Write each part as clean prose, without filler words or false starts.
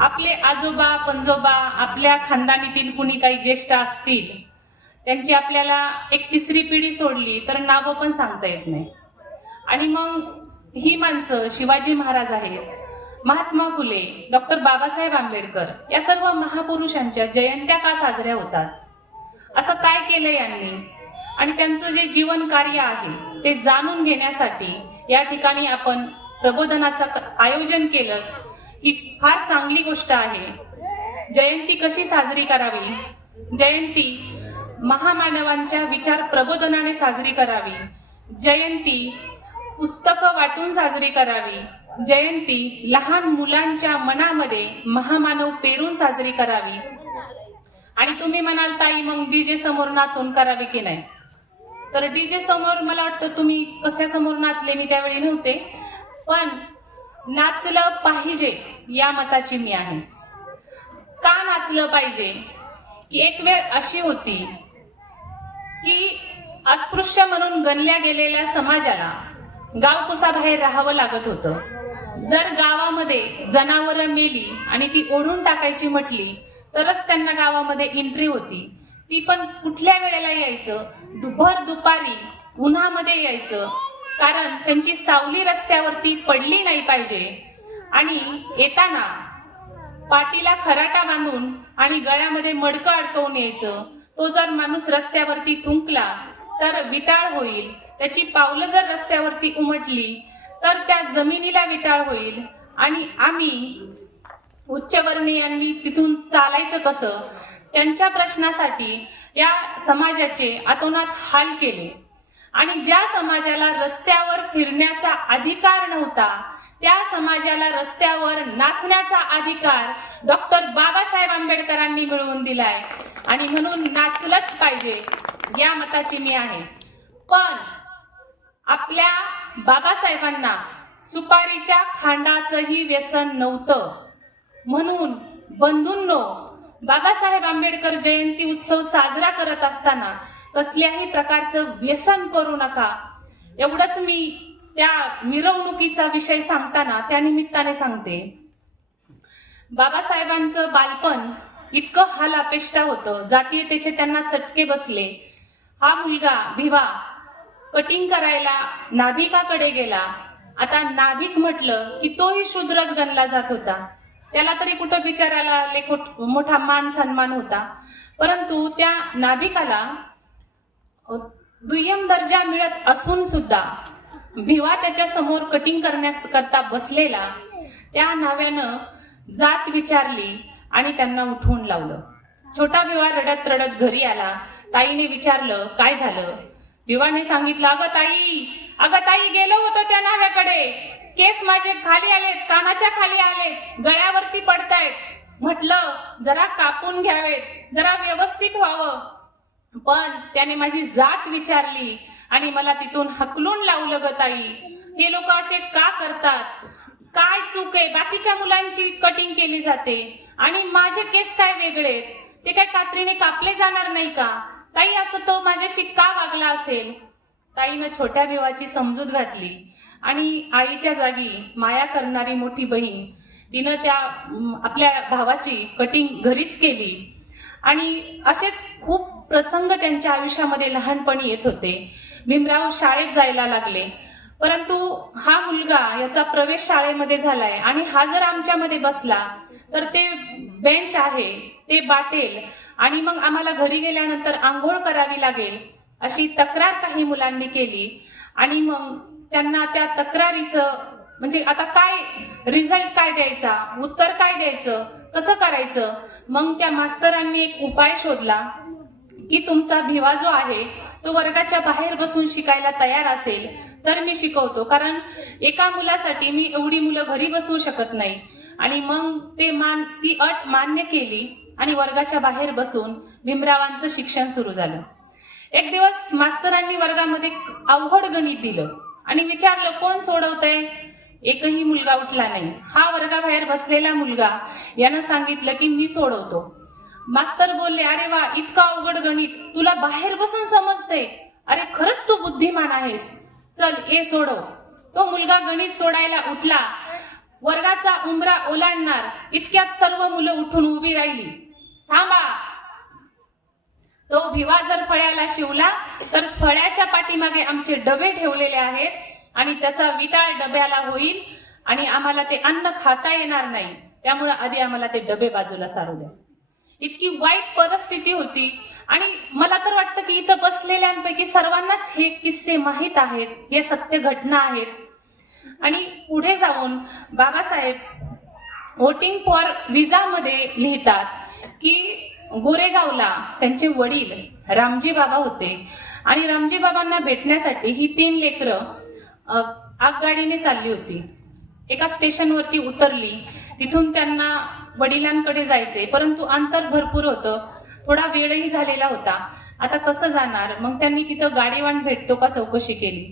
आपले आजोबा पंजोबा आपल्या खानदानीतील कुणी काही ज्येष्ठ असतील, त्यांची आपल्याला एक तिसरी पिढी सोडली तर नावं पण सांगता येत नाही. आणि मग ही माणसं शिवाजी महाराज आहेत, महात्मा फुले, डॉक्टर बाबासाहेब आंबेडकर या सर्व महापुरुषांच्या जयंत्या का साजऱ्या होतात? असं काय केलं यांनी? आणि त्यांचं जे जीवन कार्य आहे ते जाणून घेण्यासाठी या ठिकाणी आपण प्रबोधनाचं आयोजन केलं. ही फार चांगली गोष्ट आहे. जयंती कशी साजरी करावी? जयंती महामानवांच्या विचार प्रबोधनाने साजरी करावी. जयंती पुस्तकं वाटून साजरी करावी. जयंती लहान मुलांच्या मनामध्ये महामानव पेरून साजरी करावी. आणि तुम्ही म्हणाल ताई मग डीजे समोर नाचून करावी की नाही? तर डीजे समोर मला वाटतं तुम्ही कशा समोर नाचले मी त्यावेळी नव्हते, पण नाचलं पाहिजे या मताची मी आहे. का नाचलं पाहिजे? की एक वेळ अशी होती की अस्पृश्य म्हणून गणल्या गेलेल्या समाजाला गावकुसाबाहेर राहावं लागत होतं. जर गावामध्ये जनावरं मेली आणि ती ओढून टाकायची म्हटली तरच त्यांना गावामध्ये एंट्री होती. ती पण कुठल्या वेळेला यायचं? भर दुपारी उन्हामध्ये यायचं, कारण त्यांची सावली रस्त्यावरती पडली नाही पाहिजे. आणि येताना पाठीला खराटा बांधून आणि गळ्यामध्ये मडकं अडकवून यायचं. तो जर माणूस रस्त्यावरती थुंकला तर विटाळ होईल. त्याची पावलं जर रस्त्यावरती उमटली तर त्या जमिनीला विटाळ होईल. आणि आम्ही उच्चवर्णीयांनी तिथून चालायचं कसं? त्यांच्या प्रश्नासाठी या समाजाचे अतोनात हाल केले. आणि ज्या समाजाला रस्त्यावर फिरण्याचा अधिकार नव्हता त्या समाजाला रस्त्यावर नाचण्याचा अधिकार डॉक्टर बाबासाहेब आंबेडकरांनी मिळवून दिलाय. आणि म्हणून नाचलंच पाहिजे या मताची मी आहे. पण आपल्या बाबासाहेबांना सुपारीच्या खांडाचंही व्यसन नव्हतं. म्हणून बंधूंनो, बाबासाहेब आंबेडकर जयंती उत्सव साजरा करत असताना कसल्याही प्रकारचं व्यसन करू नका. एवढंच मी त्या मिरवणुकीचा विषय सांगताना त्या निमित्ताने सांगते. बाबासाहेबांचं बालपण इतकं हालापेष्टा होतं, जातीयतेचे त्यांना चटके बसले. हा मुलगा भिवा कटिंग करायला नाभिकाकडे गेला. आता नाभिक म्हटलं की तोही शूद्रच गणला जात होता. त्याला तरी कुठं बिचाराला मोठा मान सन्मान होता. परंतु त्या नाभिकाला दुय्यम दर्जा मिळत असून सुद्धा भिवा त्याच्या समोर कटिंग करण्याकरता बसलेला. त्या नाव्यानं जात विचारली आणि त्यांना उठवून लावलं. छोटा भिवा रडत रडत घरी आला. ताईने विचारलं काय झालं? भिवाने सांगितलं, अगं ताई गेलो होतो त्या नाव्याकडे. केस माझे खाली आलेत, कानाच्या खाली आलेत, गळ्यावरती पडतायत. म्हटलं जरा कापून घ्यावेत, जरा व्यवस्थित व्हावं. पण त्याने माझी जात विचारली आणि मला तिथून हकलून लावलं. ग ताई, हे लोक असे का करतात? काय चूक आहे? बाकीच्या मुलांची कटिंग केली जाते आणि माझे केस काय वेगळे? ते काय कात्रीने कापले जाणार नाही का? ताई असं तो माझ्याशी का वागला असेल? ताईनं छोट्या भिवाची समजूत घातली आणि आईच्या जागी माया करणारी मोठी बहीण तिनं त्या आपल्या भावाची कटिंग घरीच केली. आणि असेच खूप प्रसंग त्यांच्या आयुष्यामध्ये लहानपणी येत होते. भीमराव शाळेत जायला लागले, परंतु हा मुलगा याचा प्रवेश शाळेमध्ये झालाय आणि हा जर आमच्यामध्ये बसला तर ते बेंच आहे ते बाटेल आणि मग आम्हाला घरी गेल्यानंतर आंघोळ करावी लागेल अशी तक्रार काही मुलांनी केली. आणि मग त्यांना त्या तक्रारीचं म्हणजे आता काय रिझल्ट काय द्यायचा, उत्तर काय द्यायचं, कसं करायचं? मग त्या मास्तरांनी एक उपाय शोधला की तुमचा भिवा जो आहे तो वर्गाच्या बाहेर बसून शिकायला तयार असेल तर मी शिकवतो, कारण एका मुलासाठी मी एवढी मुलं घरी बसवू शकत नाही. आणि मग ती अट मान्य केली आणि वर्गाच्या बाहेर बसून भीमरावांचं शिक्षण सुरू झालं. एक दिवस मास्तरांनी वर्गामध्ये अवघड गणित दिलं आणि विचारलं कोण सोडवतंय? एकही मुलगा उठला नाही. हा वर्गाबाहेर बसलेला मुलगा यानं सांगितलं की मी सोडवतो. मास्तर बोलले, अरे वा, इतकं अवघड गणित तुला बाहेर बसून समजते? अरे खरंच तू बुद्धिमान आहेस, चल ये सोडव. तो मुलगा गणित सोडायला उठला. वर्गाचा उंबरा ओलांडणार इतक्यात सर्व मुलं उठून उभी राहिली. थांबा. तो भिवा जर फळ्याला शिवला तर फळ्याच्या पाठीमागे आमचे डबे ठेवलेले आहेत आणि त्याचा विटाळ डब्याला होईल आणि आम्हाला ते अन्न खाता येणार नाही. त्यामुळे आधी आम्हाला ते डबे बाजूला सारू द्या. इतकी वाईट परिस्थिती होती. आणि मला तर वाटतं की इथं बसलेल्यांपैकी सर्वांनाच हे किस्से माहीत आहेत, हे सत्य घटना आहेत. आणि पुढे जाऊन बाबासाहेब वोटिंग फॉर विजा मध्ये लिहितात की गोरेगावला त्यांचे वडील रामजी बाबा होते आणि रामजी बाबांना भेटण्यासाठी ही 3 लेकरं आगगाडीने चालली होती. एका स्टेशनवरती उतरली. तिथून त्यांना वडिलांकडे जायचे, परंतु अंतर भरपूर होतं, थोडा वेळही झालेला होता. आता कसं जाणार? मग त्यांनी तिथं गाडीवान भेटतो का चौकशी केली.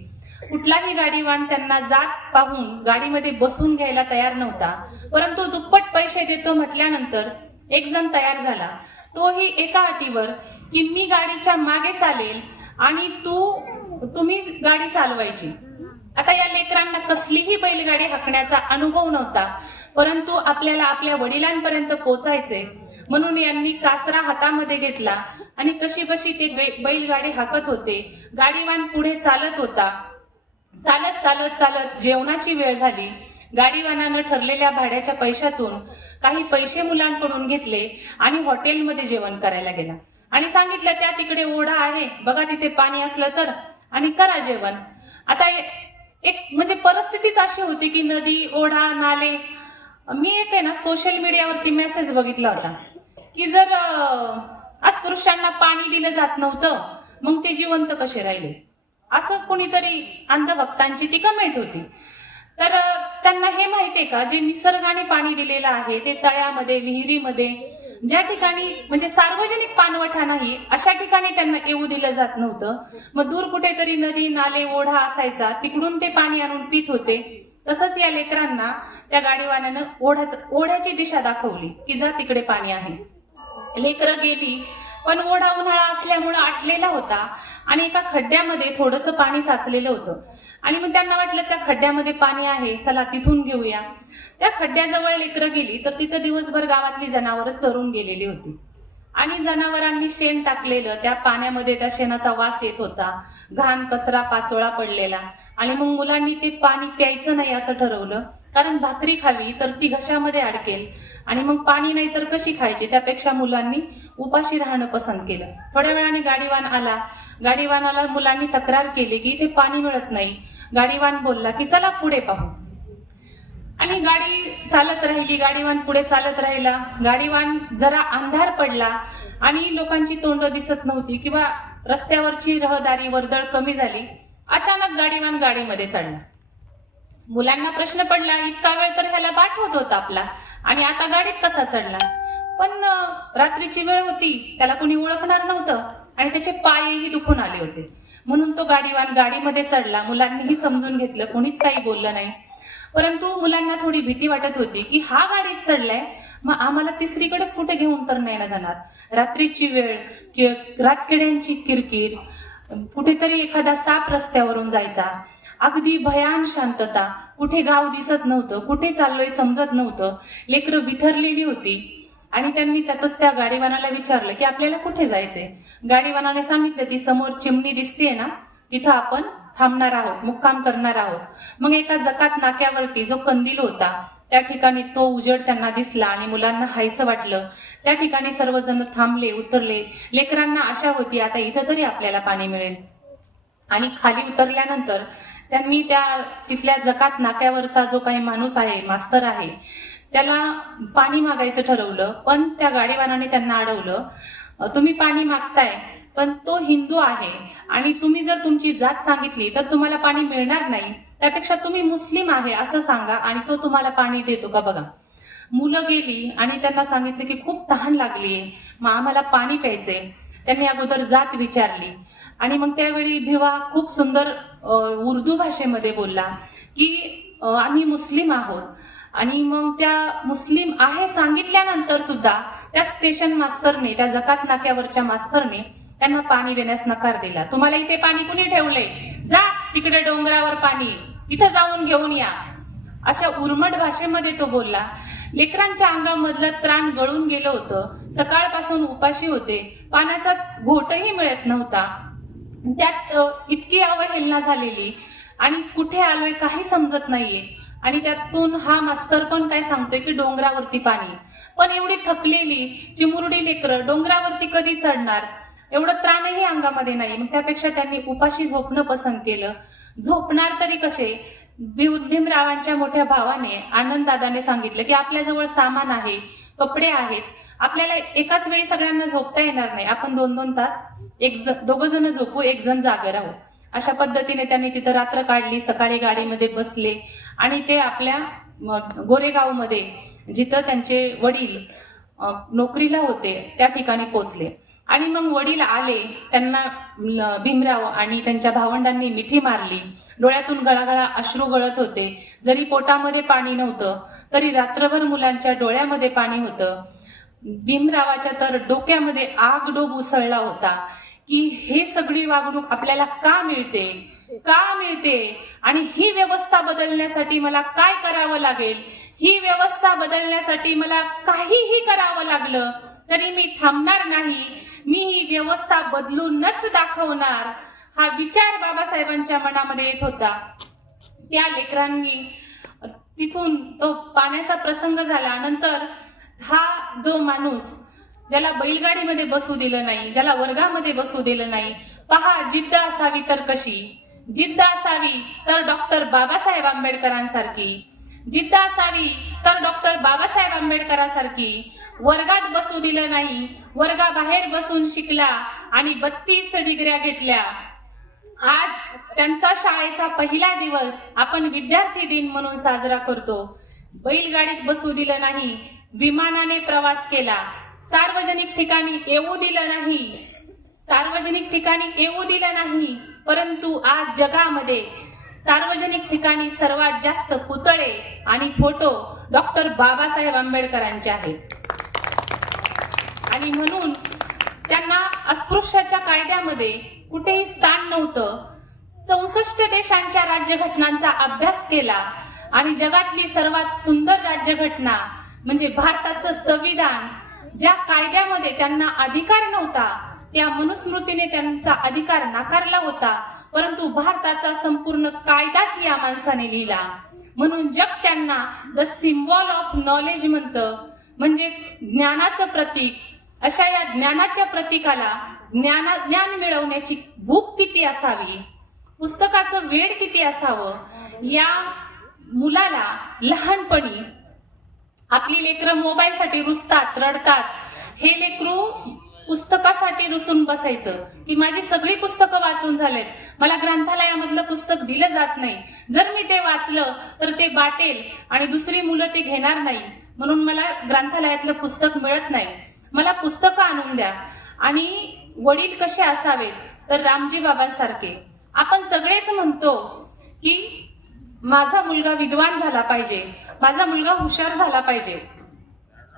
कुठलाही गाडीवान त्यांना जात पाहून गाडीमध्ये बसून घ्यायला तयार नव्हता, परंतु दुप्पट पैसे देतो म्हटल्यानंतर एक जण तयार झाला. तोही एका अटीवर की मी गाडीच्या मागे चालेल आणि तुम्ही गाडी चालवायची. आता या लेकरांना कसलीही बैलगाडी हाकण्याचा अनुभव नव्हता, परंतु आपल्याला आपल्या वडिलांपर्यंत पोचायचे म्हणून यांनी कासरा हातामध्ये घेतला आणि कशीबशी ते बैलगाडी हाकत होते. गाडीवान पुढे चालत होता. चालत चालत चालत जेवणाची वेळ झाली. गाडीवानानं ठरलेल्या भाड्याच्या पैशातून काही पैसे मुलांकडून घेतले आणि हॉटेलमध्ये जेवण करायला गेला आणि सांगितलं त्या तिकडे ओढा आहे बघा, तिथे पाणी असलं तर आणि करा जेवण. आता एक म्हणजे परिस्थितीच अशी होती की नदी, ओढा, नाले. मी एक आहे ना सोशल मीडियावरती मेसेज बघितला होता की जर अस्पृश्यांना पाणी दिलं जात नव्हतं मग ते जिवंत कसे राहिले, असं कुणीतरी अंधभक्तांची ती कमेंट होती. तर त्यांना हे माहितीये का, जे निसर्गाने पाणी दिलेलं आहे ते तळ्यामध्ये, विहिरीमध्ये, ज्या ठिकाणी म्हणजे सार्वजनिक पाणवठा नाही अशा ठिकाणी त्यांना येऊ दिलं जात नव्हतं. मग दूर कुठेतरी नदी, नाले, ओढा असायचा, तिकडून ते पाणी आणून पित होते. तसंच या लेकरांना त्या गाडीवाल्यानं ओढ्याची दिशा दाखवली की जा तिकडे पाणी आहे. लेकरं गेली, पण ओढा उन्हाळा असल्यामुळे आटलेला होता आणि एका खड्ड्यामध्ये थोडंसं पाणी साचलेलं होतं आणि मग त्यांना वाटलं त्या खड्ड्यामध्ये पाणी आहे, चला तिथून घेऊया. त्या खड्ड्याजवळ लेकरं गेली तर तिथं दिवसभर गावातली जनावरं चरून गेलेली होती आणि जनावरांनी शेण टाकलेलं त्या पाण्यामध्ये, त्या शेणाचा वास येत होता, घाण कचरा पाचोळा पडलेला. आणि मग मुलांनी ते पाणी प्यायचं नाही असं ठरवलं, कारण भाकरी खावी तर ती घशामध्ये अडकेल आणि मग पाणी नाही तर कशी खायची. त्यापेक्षा मुलांनी उपाशी राहणं पसंत केलं. थोड्या वेळाने गाडीवान आला. गाडीवानाला मुलांनी तक्रार केली की इथे पाणी मिळत नाही. गाडीवान बोलला की चला पुढे पाहू आणि गाडी चालत राहिली. गाडीवान पुढे चालत राहिला. गाडीवान जरा अंधार पडला आणि लोकांची तोंड दिसत नव्हती किंवा रस्त्यावरची रहदारी वर्दळ कमी झाली. अचानक गाडीवान गाडीमध्ये चढला. मुलांना प्रश्न पडला, इतका वेळ तर ह्याला पाठवत होता आपला आणि आता गाडीत कसा चढला. पण रात्रीची वेळ होती, त्याला कोणी ओळखणार नव्हतं आणि त्याचे पायही दुखून आले होते, म्हणून तो गाडीवान गाडीमध्ये चढला. मुलांनीही समजून घेतलं, कोणीच काही बोललं नाही. परंतु मुलांना थोडी भीती वाटत होती की हा गाडीत चढलाय, मग आम्हाला तिसरीकडेच कुठे घेऊन तर नाही ना जाणार. रात्रीची वेळ, रातकिड्यांची किरकिर, कुठेतरी एखादा साप रस्त्यावरून जायचा, अगदी भयान शांतता, कुठे गाव दिसत नव्हतं, कुठे चाललोय समजत नव्हतं. लेकरं बिथरलेली होती आणि त्यांनी त्यातच त्या गाडीवानाला विचारलं की आपल्याला कुठे जायचंय. गाडीवानाने सांगितलं ती समोर चिमणी दिसतेय ना, तिथं आपण थांबणार आहोत, मुक्काम करणार आहोत. मग एका जकात नाक्यावरती जो कंदील होता त्या ठिकाणी तो उजेड त्यांना दिसला आणि मुलांना हायसं वाटलं. त्या ठिकाणी सर्वजण थांबले, उतरले. लेकरांना आशा होती आता इथं तरी आपल्याला पाणी मिळेल. आणि खाली उतरल्यानंतर त्यांनी तिथल्या जकात नाक्यावरचा जो काही माणूस आहे, मास्तर आहे, त्याला पाणी मागायचं ठरवलं. पण त्या गाडीवानाने त्यांना अडवलं. तुम्ही पाणी मागताय पण तो हिंदू आहे आणि तुम्ही जर तुमची जात सांगितली तर तुम्हाला पाणी मिळणार नाही, त्यापेक्षा तुम्ही मुस्लिम आहे असं सांगा आणि तो तुम्हाला पाणी देतो का बघा. मुलं गेली आणि त्यांना सांगितलं की खूप तहान लागलीये, मग आम्हाला पाणी प्यायचंय. त्यांनी अगोदर जात विचारली आणि मग त्यावेळी भिवा खूप सुंदर उर्दू भाषेमध्ये बोलला की आम्ही मुस्लिम आहोत. आणि मग त्या मुस्लिम आहे सांगितल्यानंतर सुद्धा त्या स्टेशन मास्तरने, त्या जकात नाक्यावरच्या मास्तरने त्यांना पाणी देण्यास नकार दिला. तुम्हाला इथे पाणी कुणी ठेवले, जा तिकडे डोंगरावर पाणी, तिथं जाऊन घेऊन या. अशा उर्मट भाषेमध्ये तो बोलला. लेकरांच्या अंगामधलं त्राण गळून गेलं होतं, सकाळपासून उपाशी होते, पाण्याचा घोटही मिळत नव्हता, त्यात इतकी अवहेलना झालेली आणि कुठे आलोय काही समजत नाहीये. आणि त्यातून हा मास्तर पण काय सांगतोय की डोंगरावरती पाणी. पण एवढी थकलेली चिमुरडी लेकरं डोंगरावरती कधी चढणार, एवढं त्राणही अंगामध्ये नाही. मग त्यापेक्षा त्यांनी उपाशी झोपणं पसंत केलं. झोपणार तरी कसे? भीमरावांच्या मोठ्या भावाने आनंददादाने सांगितलं की आपल्याजवळ सामान आहे, कपडे आहेत, आपल्याला एकाच वेळी सगळ्यांना झोपता येणार नाही, आपण 2-2 तास दोघं जण झोपू, एक जण जागे राहू. अशा पद्धतीने त्यांनी तिथं रात्र काढली. सकाळी गाडीमध्ये बसले आणि ते आपल्या गोरेगावमध्ये, जिथं त्यांचे वडील नोकरीला होते, त्या ठिकाणी पोहोचले. आणि मग वडील आले, त्यांना भीमराव आणि त्यांच्या भावंडांनी मिठी मारली. डोळ्यातून गळागळा अश्रू गळत होते. जरी पोटामध्ये पाणी नव्हतं तरी रात्रभर मुलांच्या डोळ्यामध्ये पाणी होतं. भीमरावाच्या तर डोक्यामध्ये आगडोब उसळला होता की हे सगळी वागणूक आपल्याला का मिळते, का मिळते, आणि ही व्यवस्था बदलण्यासाठी मला काय करावं लागेल, ही व्यवस्था बदलण्यासाठी मला काहीही करावं लागलं तरी मी थांबणार नाही, मी ही व्यवस्था बदलूनच दाखवणार, हा विचार बाबासाहेबांच्या मनामध्ये येत होता. त्या लेकरांनी तिथून तो पाण्याचा प्रसंग झाला. नंतर हा जो माणूस ज्याला बैलगाडीमध्ये बसू दिलं नाही, ज्याला वर्गामध्ये बसू दिलं नाही, पहा जिद्द असावी तर कशी, जिद्द असावी तर डॉक्टर बाबासाहेब आंबेडकरांसारखी, जिद्द असावी तर डॉक्टर बाबासाहेब आंबेडकरांसारखी. वर्गात बसू दिलं नाही, वर्गाबाहेर बसून शिकला आणि 32 डिग्र्या घेतल्या. आज त्यांचा शाळेचा पहिला दिवस आपण विद्यार्थी दिन म्हणून साजरा करतो. बैलगाडीत बसू दिलं नाही, विमानाने प्रवास केला, सार्वजनिक ठिकाणी येऊ दिलं नाही, सार्वजनिक ठिकाणी येऊ दिलं नाही, परंतु आज जगामध्ये सार्वजनिक ठिकाणी सर्वात जास्त पुतळे आणि फोटो डॉक्टर बाबासाहेब आंबेडकरांचे आहेत. आणि म्हणून त्यांना अस्पृश्याच्या कायद्यामध्ये कुठेही स्थान नव्हतं. 64 देशांच्या राज्यघटनांचा अभ्यास केला आणि जगातली सर्वात सुंदर राज्यघटना म्हणजे भारताचं संविधान, ज्या कायद्यामध्ये त्यांना अधिकार नव्हता त्या मनुस्मृतीने त्यांचा अधिकार नाकारला होता, परंतु भारताचा संपूर्ण कायदाच या माणसाने लिहिला. म्हणून जग त्यांना द सिम्बॉल ऑफ नॉलेज म्हणतं, म्हणजेच ज्ञानाचं प्रतीक. अशा या ज्ञानाच्या प्रतीकाला ज्ञान मिळवण्याची भूक किती असावी, पुस्तकाचं वेळ किती असावं. या मुलाला लहानपणी आपली लेकरं मोबाईलसाठी रुसतात, रडतात, हे लेकरू पुस्तकासाठी रुसून बसायचं की माझी सगळी पुस्तकं वाचून झालेत, मला ग्रंथालयामधलं पुस्तक दिलं जात नाही, जर मी ते वाचलं तर ते बाटेल आणि दुसरी मुलं ते घेणार नाही, म्हणून मला ग्रंथालयातलं पुस्तक मिळत नाही, मला पुस्तकं आणून द्या. आणि वडील कसे असावेत तर रामजी बाबांसारखे. आपण सगळेच म्हणतो की माझा मुलगा विद्वान झाला पाहिजे, माझा मुलगा हुशार झाला पाहिजे,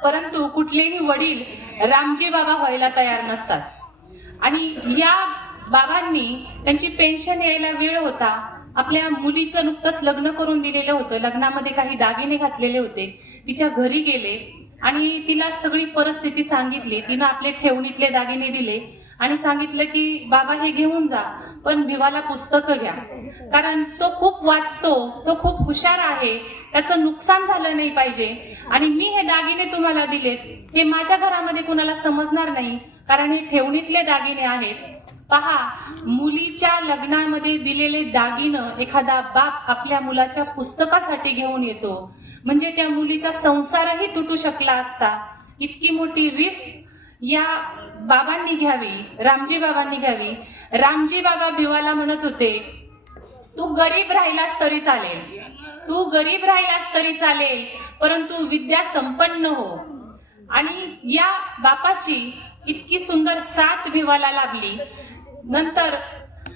परंतु कुठलेही वडील रामजी बाबा व्हायला तयार नसतात. आणि या बाबांनी त्यांची पेन्शन यायला वेळ होता, आपल्या मुलीचं नुकतंच लग्न करून दिलेलं होतं, लग्नामध्ये काही दागिने घातलेले होते, तिच्या घरी गेले आणि तिला सगळी परिस्थिती सांगितली. तिनं आपले ठेवणीतले दागिने दिले आणि सांगितलं की बाबा हे घेऊन जा, पण भिवाला पुस्तकं घ्या, कारण तो खूप वाचतो, तो खूप हुशार आहे, त्याचं नुकसान झालं नाही पाहिजे, आणि मी हे दागिने तुम्हाला दिलेत हे माझ्या घरामध्ये कुणाला समजणार नाही, कारण हे ठेवणीतले दागिने आहेत. पहा, मुलीच्या लग्नामध्ये दिलेले दागिनं एखादा बाप आपल्या मुलाच्या पुस्तकासाठी घेऊन येतो, म्हणजे त्या मुलीचा संसारही तुटू शकला असता. इतकी मोठी रिस्क या बाबांनी घ्यावी, रामजी बाबांनी घ्यावी. रामजी बाबा भिवाला म्हणत होते, तू गरीब राहिलास तरी चालेल, तू गरीब राहिलास तरी चालेल, परंतु विद्या संपन्न हो. आणि या बापाची इतकी सुंदर साथ भिवाला लाभली. नंतर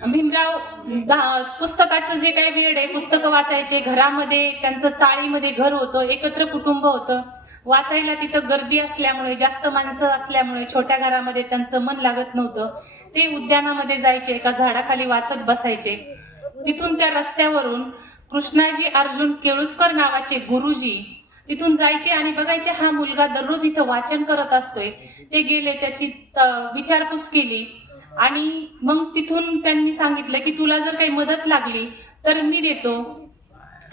भीमराव पुस्तकाचं जे काही वेळ आहे, पुस्तकं वाचायचे, घरामध्ये त्यांचं चाळीमध्ये घर होतं, एकत्र कुटुंब होतं, वाचायला तिथं गर्दी असल्यामुळे, जास्त माणसं असल्यामुळे छोट्या घरामध्ये त्यांचं मन लागत नव्हतं. ते उद्यानामध्ये जायचे, एका झाडाखाली वाचत बसायचे. तिथून त्या रस्त्यावरून कृष्णाजी अर्जुन केळुस्कर नावाचे गुरुजी तिथून जायचे आणि बघायचे हा मुलगा दररोज इथं वाचन करत असतोय. ते गेले, त्याची विचारपूस केली आणि मग तिथून त्यांनी सांगितलं की तुला जर काही मदत लागली तर मी देतो.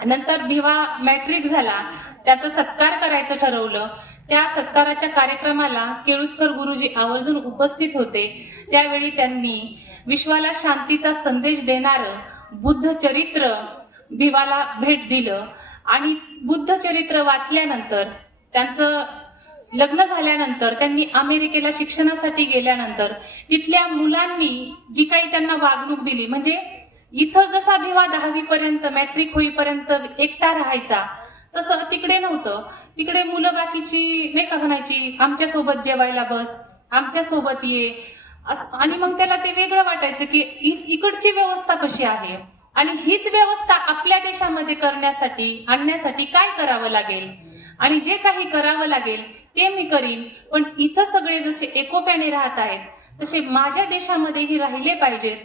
नंतर भिवा मॅट्रिक झाला, त्याचा सत्कार करायचं ठरवलं. त्या सत्काराच्या कार्यक्रमाला केळुस्कर गुरुजी आवर्जून उपस्थित होते. त्यावेळी त्यांनी विश्वाला शांतीचा संदेश देणारं बुद्ध चरित्र भिवाला भेट दिलं आणि बुद्ध चरित्र वाचल्यानंतर त्यांचं लग्न झाल्यानंतर त्यांनी अमेरिकेला शिक्षणासाठी गेल्यानंतर तिथल्या मुलांनी जी काही त्यांना वागणूक दिली, म्हणजे इथं जसा भिवा 10वी पर्यंत मॅट्रिक होईपर्यंत एकटा राहायचा तसं तिकडे नव्हतं. तिकडे मुलं बाकीची नाही का म्हणायची आमच्या सोबत जेवायला बस, आमच्या सोबत ये, आणि मग त्याला ते वेगळं वाटायचं की इकडची व्यवस्था कशी आहे आणि हीच व्यवस्था आपल्या देशामध्ये करण्यासाठी आणण्यासाठी काय करावं लागेल आणि जे काही करावं लागेल ते मी करीन, पण इथं सगळे जसे एकोप्याने राहत आहेत तसे माझ्या देशामध्येही राहिले पाहिजेत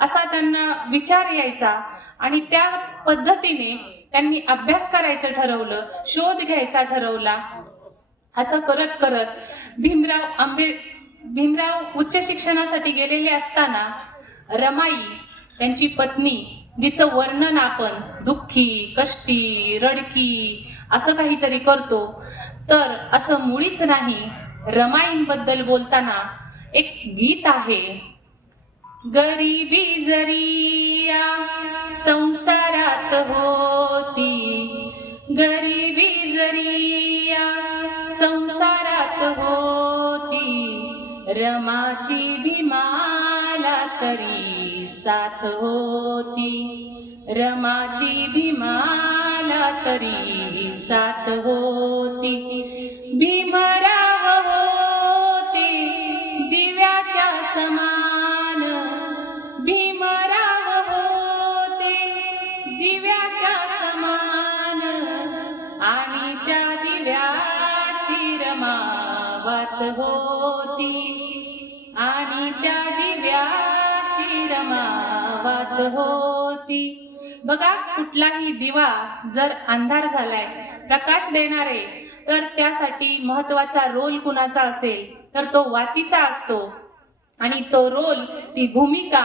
असा त्यांना विचार यायचा. आणि त्या पद्धतीने त्यांनी अभ्यास करायचं ठरवलं, शोध घ्यायचा ठरवला. असं करत करत भीमराव उच्च शिक्षणासाठी गेलेले असताना रमाई त्यांची पत्नी, जिचं वर्णन आपण दुःखी, कष्टी, रडकी असं काहीतरी करतो, तर असं मुळीच नाही. रमाईंबद्दल बोलताना एक गीत आहे. गरिबी जरी या संसारात होती, गरिबी जरी या संसारात होती, रमाची भीमाला तरी साथ होती, रमाची भीमाला तरी साथ होती. भीमराव होते दिव्याच्या समान, भीमराव होते दिव्याच्या समान, आणि त्या दिव्याची रमावत होती, आणि त्या दिव्याची रमावत होती. बघा, कुठलाही दिवा जर अंधार झालाय, प्रकाश देणारे, तर त्यासाठी महत्वाचा रोल कुणाचा असेल तर तो वातीचा असतो. आणि तो रोल, ती भूमिका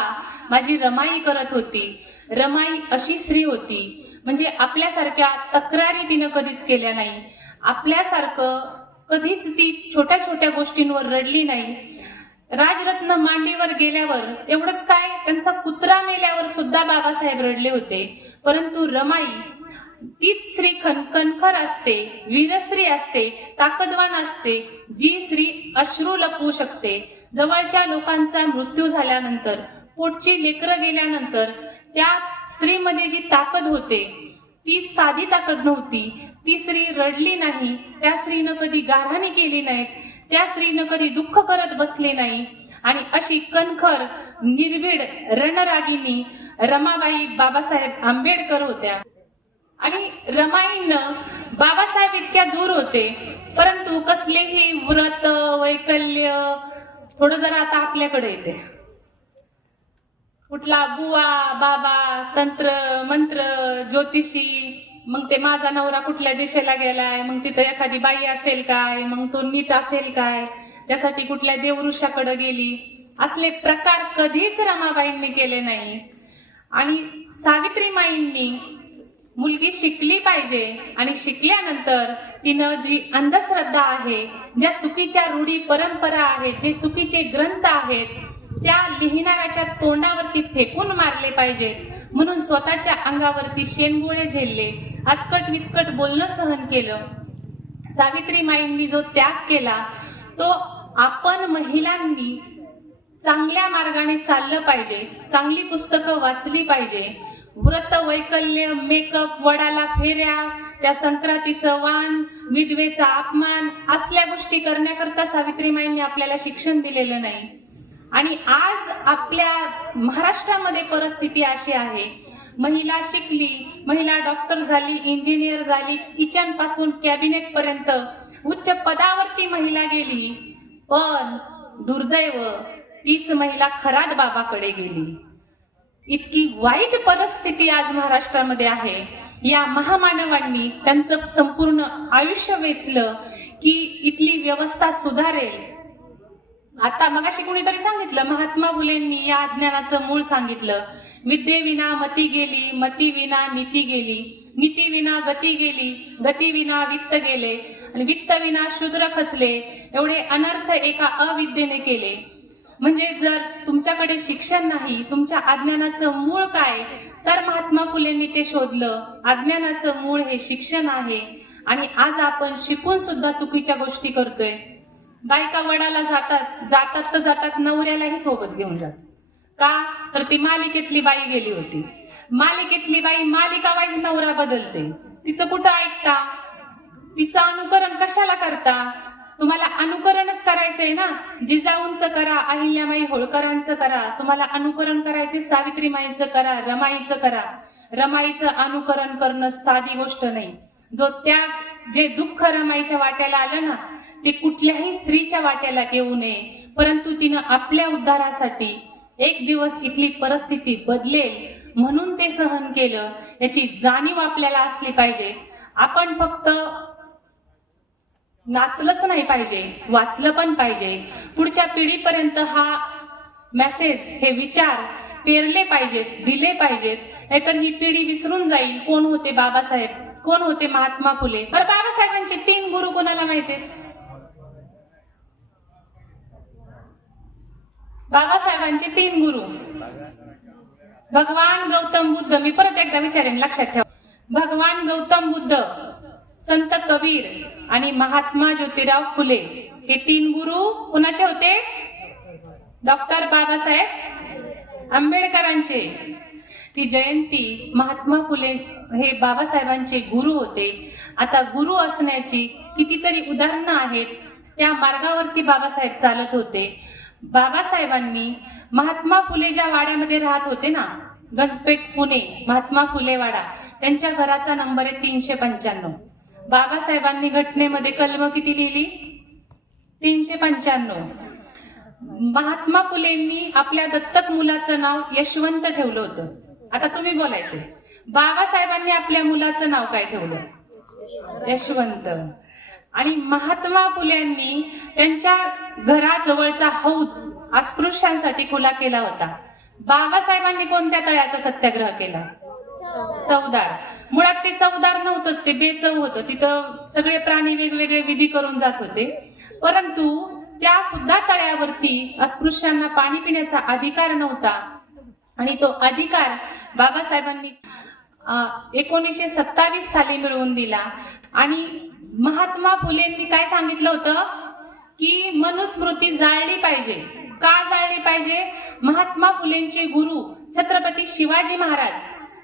माझी रमाई करत होती. रमाई अशी स्त्री होती म्हणजे आपल्यासारख्या तक्रारी तिनं कधीच केल्या नाही, आपल्यासारखं कधीच ती छोट्या छोट्या गोष्टींवर रडली नाही. राजरत्न मांडीवर गेल्यावर एवढंच काय, त्यांचा कुत्रा मेल्यावर सुद्धा बाबासाहेब रडले होते. परंतु रमाई तीच स्त्री कणखर असते, वीरस्त्री असते, ताकदवान असते, जी स्त्री अश्रू लपवू शकते. जवळच्या लोकांचा मृत्यू झाल्यानंतर, पोटची लेकरं गेल्यानंतर त्या स्त्रीमध्ये जी ताकद होते ती साधी ताकद नव्हती. ती स्त्री रडली नाही, त्या स्त्रीनं कधी गाऱ्हाणी केली नाहीत, त्या स्त्रीनं कधी दुःख करत बसले नाही. आणि अशी कणखर, निर्भीड, रणरागिनी रमाबाई बाबासाहेब आंबेडकर होत्या. आणि रमाईनं बाबासाहेब इतक्या दूर होते, परंतु कसलेही व्रत वैकल्य थोडं जरा आता आपल्याकडे येते. कुठला बुवा बाबा, तंत्र मंत्र, ज्योतिषी, मग ते माझा नवरा कुठल्या दिशेला गेलाय, मग तिथं एखादी बाई असेल काय, मग तो नीट असेल काय, त्यासाठी कुठल्या देवऋषाकडे गेली, असले प्रकार कधीच रमाबाईंनी केले नाही. आणि सावित्रीमाईंनी मुलगी शिकली पाहिजे आणि शिकल्यानंतर तिनं जी अंधश्रद्धा आहे, ज्या चुकीच्या रूढी परंपरा आहेत, जे चुकीचे ग्रंथ आहेत, त्या लिहिणाऱ्याच्या तोंडावरती फेकून मारले पाहिजेत. म्हणून स्वतःच्या अंगावरती शेणगोळे झेलले, आचकट विचकट बोलणं सहन केलं. सावित्रीमाईंनी जो त्याग केला तो आपण महिलांनी चांगल्या मार्गाने चाललं पाहिजे, चांगली पुस्तकं वाचली पाहिजे. व्रत वैकल्य, मेकअप, वडाला फेऱ्या, त्या संक्रांतीचं वाण, विधवेचा अपमान, असल्या गोष्टी करण्याकरता सावित्रीमाईंनी आपल्याला शिक्षण दिलेलं नाही. आणि आज आपल्या महाराष्ट्रामध्ये परिस्थिती अशी आहे, महिला शिकली, महिला डॉक्टर झाली, इंजिनियर झाली, किचन पासून कॅबिनेट पर्यंत उच्च पदावरती महिला गेली, पण दुर्दैव तीच महिला खरात बाबाकडे गेली. इतकी वाईट परिस्थिती आज महाराष्ट्रामध्ये आहे. या महामानवांनी त्यांचं संपूर्ण आयुष्य वेचलं की इथली व्यवस्था सुधारेल. आता मगाशी कुणीतरी सांगितलं, महात्मा फुलेंनी या अज्ञानाचं मूळ सांगितलं. विद्येविना मती गेली, मती विना नीती गेली, नीती विना गती गेली, गती विना वित्त गेले, आणि वित्त विना शूद्र खचले. एवढे अनर्थ एका अविद्येने केले. म्हणजे जर तुमच्याकडे शिक्षण नाही, तुमच्या अज्ञानाचं मूळ काय, तर महात्मा फुलेंनी ते शोधलं. अज्ञानाचं मूळ हे शिक्षण आहे. आणि आज आपण शिकून सुद्धा चुकीच्या गोष्टी करतोय. बायका वडाला जातात तर जातात नवऱ्यालाही सोबत घेऊन जातात. का तर ती मालिकेतली बाई गेली होती. मालिकेतली बाई मालिका वाईज नवरा बदलते. तिचं कुठं ऐकता? तिचं अनुकरण कशाला करता? तुम्हाला अनुकरणच करायचंय ना. जिजाऊंचं करा, अहिल्यामाई होळकरांचं करा. तुम्हाला अनुकरण करायचे सावित्रीमाईंचं करा, रमाईचं करा. रमाईचं अनुकरण करणं साधी गोष्ट नाही. जो त्याग, जे दुःख रमाईच्या वाट्याला आलं ना, ते कुठल्याही स्त्रीच्या वाट्याला येऊ नये. परंतु तिनं आपल्या उद्धारासाठी एक दिवस इथली परिस्थिती बदलेल म्हणून ते सहन केलं. याची जाणीव आपल्याला असली पाहिजे. आपण फक्त नाचलंच नाही पाहिजे, वाचलं पण पाहिजे. पुढच्या पिढीपर्यंत हा मेसेज, हे विचार पेरले पाहिजेत, दिले पाहिजेत. नाहीतर ही पिढी विसरून जाईल कोण होते बाबासाहेब, कोण होते महात्मा फुले. तर बाबासाहेबांचे 3 गुरु कोणाला माहिती आहेत? बाबासाहेबांचे 3 गुरु, भगवान गौतम बुद्ध. मी परत एकदा विचारेन, लक्षात ठेवा. भगवान गौतम बुद्ध, संत कबीर आणि महात्मा ज्योतिराव फुले. हे 3 गुरु कुणाचे होते? डॉक्टर बाबासाहेब आंबेडकरांचे. ती जयंती महात्मा फुले हे बाबासाहेबांचे गुरु होते. आता गुरु असण्याची कितीतरी उदाहरणं आहेत. त्या मार्गावरती बाबासाहेब चालत होते. बाबासाहेबांनी महात्मा फुले ज्या वाड्यामध्ये राहत होते ना, गंजपेठ पुणे, महात्मा फुले वाडा, त्यांच्या घराचा नंबर आहे 395. बाबासाहेबांनी घटनेमध्ये कलम किती लिहिली? 395. महात्मा फुलेंनी आपल्या दत्तक मुलाचं नाव यशवंत ठेवलं होतं. आता तुम्ही बोलायचं, बाबासाहेबांनी आपल्या मुलाचं नाव काय ठेवलं? यशवंत. आणि महात्मा फुलेंनी त्यांच्या घराजवळचा हौद अस्पृश्यांसाठी खुला केला होता. बाबासाहेबांनी कोणत्या तळ्याचा सत्याग्रह केला? चौदार. मुळात ते चौदार नव्हतंच, ते बेचव होतं. तिथं सगळे प्राणी वेगवेगळे विधी करून जात होते. परंतु त्या सुद्धा तळ्यावरती अस्पृश्यांना पाणी पिण्याचा अधिकार नव्हता. आणि तो अधिकार बाबासाहेबांनी 1927 साली मिळवून दिला. आणि महात्मा फुलेंनी काय सांगितलं होतं की मनुस्मृती जाळली पाहिजे. का जाळली पाहिजे? महात्मा फुलेंचे गुरु छत्रपती शिवाजी महाराज,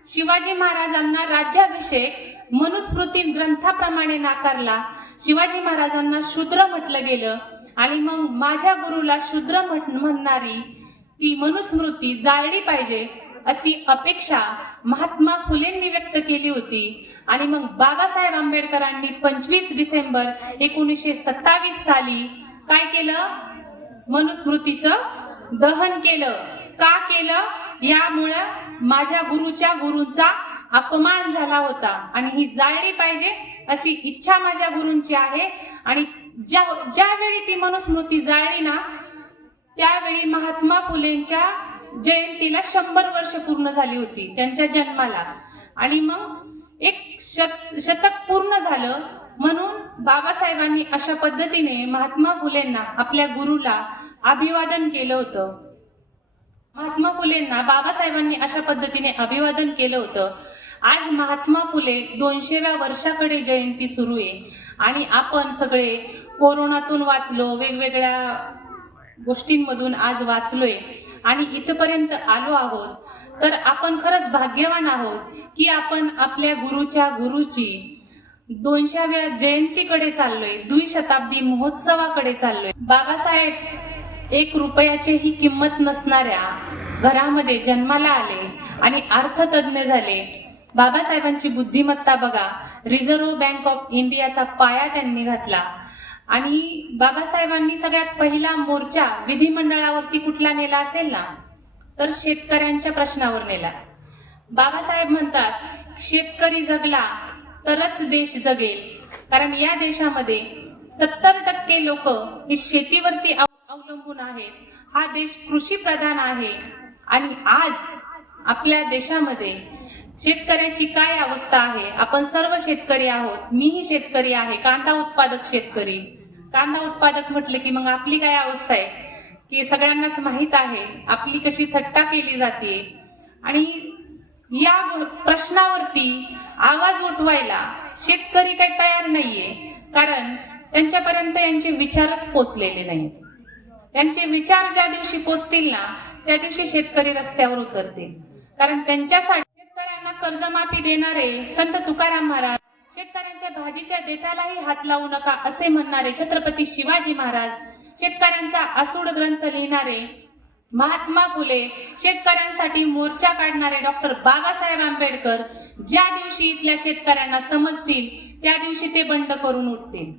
शिवाजी महाराजांना राज्याभिषेक मनुस्मृती ग्रंथाप्रमाणे नाकारला. शिवाजी महाराजांना शूद्र म्हटलं गेलं. आणि मग माझ्या गुरुला शूद्र म्हणणारी ती मनुस्मृती जाळली पाहिजे अशी अपेक्षा महात्मा फुलेंनी व्यक्त केली होती. आणि मग बाबासाहेब आंबेडकरांनी 25 डिसेंबर 1927 साली काय केलं? मनुस्मृतीचं दहन केलं. का केलं? यामुळं माझ्या गुरूंचा अपमान झाला होता आणि ही जाळली पाहिजे अशी इच्छा माझ्या गुरूंची आहे. आणि ज्यावेळी ती मनुस्मृती जाळली ना, त्यावेळी महात्मा फुलेंच्या जयंतीला 100 वर्ष पूर्ण झाली होती, त्यांच्या जन्माला. आणि मग एक शतक पूर्ण झालं. म्हणून बाबासाहेबांनी अशा पद्धतीने महात्मा फुलेंना, आपल्या गुरुला अभिवादन केलं होतं. महात्मा फुलेंना बाबासाहेबांनी अशा पद्धतीने अभिवादन केलं होतं. आज महात्मा फुले 200व्या वर्षाकडे जयंती सुरू आहे. आणि आपण सगळे कोरोनातून वाचलो, वेगवेगळ्या गोष्टींमधून आज वाचलोय आणि इथपर्यंत आलो आहोत. तर आपण खरंच भाग्यवान आहोत की आपण आपल्या गुरुची 200व्या जयंतीकडे चाललोय, द्विशताब्दी महोत्सवाकडे चाललोय. बाबासाहेब 1 रुपयाचीही किंमत नसणाऱ्या घरामध्ये जन्माला आले आणि अर्थतज्ञ झाले. बाबासाहेबांची बुद्धिमत्ता बघा. रिझर्व्ह बँक ऑफ इंडियाचा पाया त्यांनी घातला. आणि बाबासाहेबांनी सगळ्यात पहिला मोर्चा विधिमंडळावरती कुठला नेला असेल ना? तर शेतकऱ्यांच्या प्रश्नावर नेला. बाबासाहेब म्हणतात शेतकरी जगला तरच देश जगेल, कारण या देशामध्ये 70% लोक ही शेतीवरती अवलंबून आहेत. हा देश कृषी प्रधान आहे आणि आज आपल्या देशामध्ये शेतकऱ्याची काय अवस्था आहे. आपण सर्व शेतकरी आहोत, मीही शेतकरी आहे, कांदा उत्पादक शेतकरी. कांदा उत्पादक म्हटलं की मग आपली काय अवस्था आहे की सगळ्यांनाच माहित आहे आपली कशी थट्टा केली जाते. आणि या प्रश्नावरती आवाज उठवायला शेतकरी काही तयार नाहीये, कारण त्यांच्यापर्यंत यांचे विचारच पोचलेले नाहीत. यांचे विचार ज्या दिवशी पोचतील ना त्या दिवशी शेतकरी रस्त्यावर उतरतील, कारण त्यांच्यासाठी शेतकऱ्यांना कर्जमाफी देणारे संत तुकाराम महाराज, शेतकऱ्यांच्या भाजीच्या देठालाही हात लावू नका असे म्हणणारे छत्रपती शिवाजी महाराज, शेतकऱ्यांचा आसूड ग्रंथ लिहिणारे महात्मा फुले, शेतकऱ्यांसाठी मोर्चा काढणारे डॉक्टर बाबासाहेब आंबेडकर ज्या दिवशी इथल्या शेतकऱ्यांना समजतील त्या दिवशी ते बंड करून उठतील.